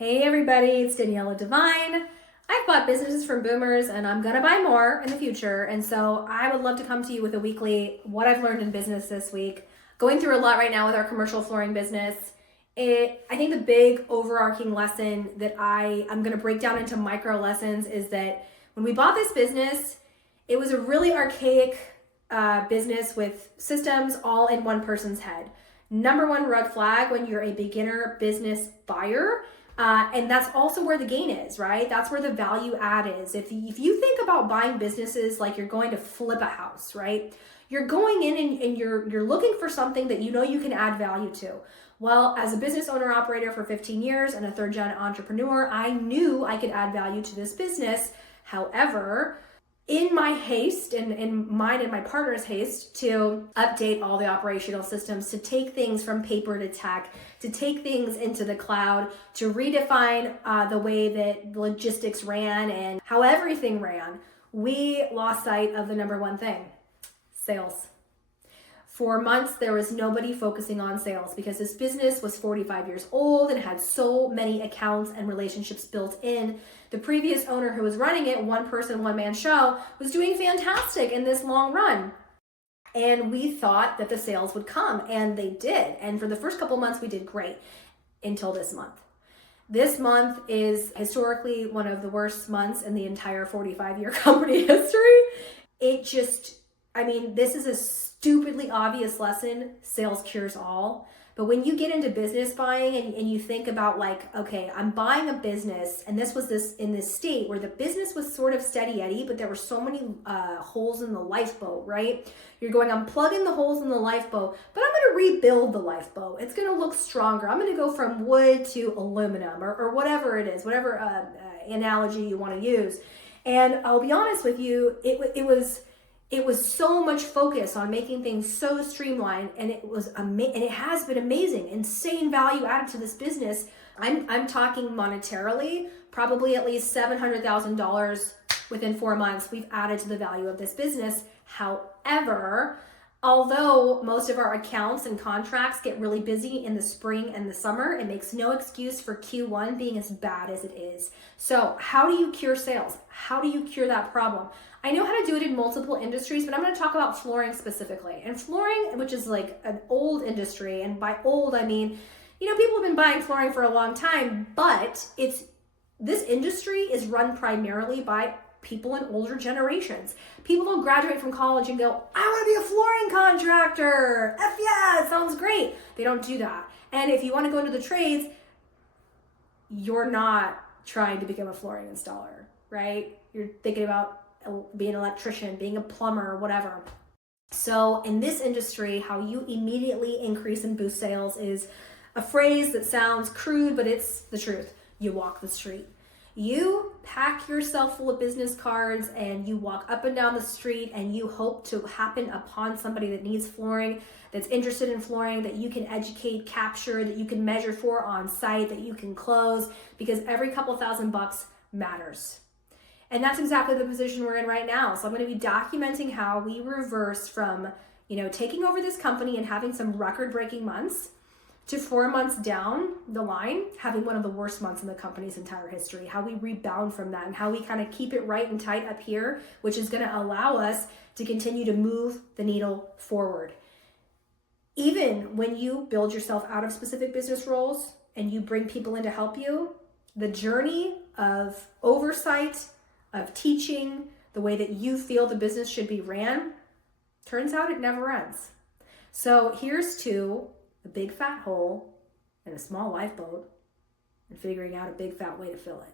Hey everybody, it's Daniela Devine. I've bought businesses from boomers and I'm gonna buy more in the future. And so I would love to come to you with a weekly, what I've learned in business this week. Going through a lot right now with our commercial flooring business. I think the big overarching lesson that I'm gonna break down into micro lessons is that when we bought this business, it was a really archaic business with systems all in one person's head. Number one red flag when you're a beginner business buyer. And that's also where the gain is, right? That's where the value add is. If you think about buying businesses like you're going to flip a house, right? You're going in and you're looking for something that you know you can add value to. Well, as a business owner operator for 15 years and a third gen entrepreneur, I knew I could add value to this business. However, in my haste and in mine and my partner's haste to update all the operational systems, to take things from paper to tech, to take things into the cloud, to redefine the way that logistics ran and how everything ran, we lost sight of the number one thing: sales. For months, there was nobody focusing on sales because this business was 45 years old and had so many accounts and relationships built in. The previous owner who was running it, one person, one man show, was doing fantastic in this long run. And we thought that the sales would come, and they did. And for the first couple months, we did great until this month. This month is historically one of the worst months in the entire 45-year company history. This is a stupidly obvious lesson. Sales cures all. But when you get into business buying and you think about like, okay, I'm buying a business, and this was in this state where the business was sort of steady Eddie, but there were so many holes in the lifeboat, right? You're going, I'm plugging the holes in the lifeboat, but I'm going to rebuild the lifeboat. It's going to look stronger. I'm going to go from wood to aluminum or whatever it is, whatever analogy you want to use. And I'll be honest with you, it was so much focus on making things so streamlined, and it has been amazing, insane value added to this business. I'm talking monetarily, probably at least $700,000 within 4 months we've added to the value of this business. However, although most of our accounts and contracts get really busy in the spring and the summer, it makes no excuse for Q1 being as bad as it is. So how do you cure sales? How do you cure that problem? I know how to do it in multiple industries, but I'm going to talk about flooring specifically. And flooring, which is like an old industry, and by old, I mean, people have been buying flooring for a long time, but this industry is run primarily by people in older generations. People don't graduate from college and go, I want to be a flooring contractor. F yeah, it sounds great. They don't do that. And if you want to go into the trades, you're not trying to become a flooring installer, right? You're thinking about being an electrician, being a plumber, whatever. So in this industry, how you immediately increase and boost sales is a phrase that sounds crude, but it's the truth. You walk the street. You pack yourself full of business cards and you walk up and down the street and you hope to happen upon somebody that needs flooring, that's interested in flooring, that you can educate, capture, that you can measure for on site, that you can close, because every couple $1,000 matters. And that's exactly the position we're in right now. So I'm going to be documenting how we reverse from, taking over this company and having some record-breaking months to 4 months down the line, having one of the worst months in the company's entire history, how we rebound from that and how we kind of keep it right and tight up here, which is going to allow us to continue to move the needle forward. Even when you build yourself out of specific business roles and you bring people in to help you, the journey of oversight, of teaching the way that you feel the business should be ran, turns out it never ends. So here's to a big fat hole in a small lifeboat and figuring out a big fat way to fill it.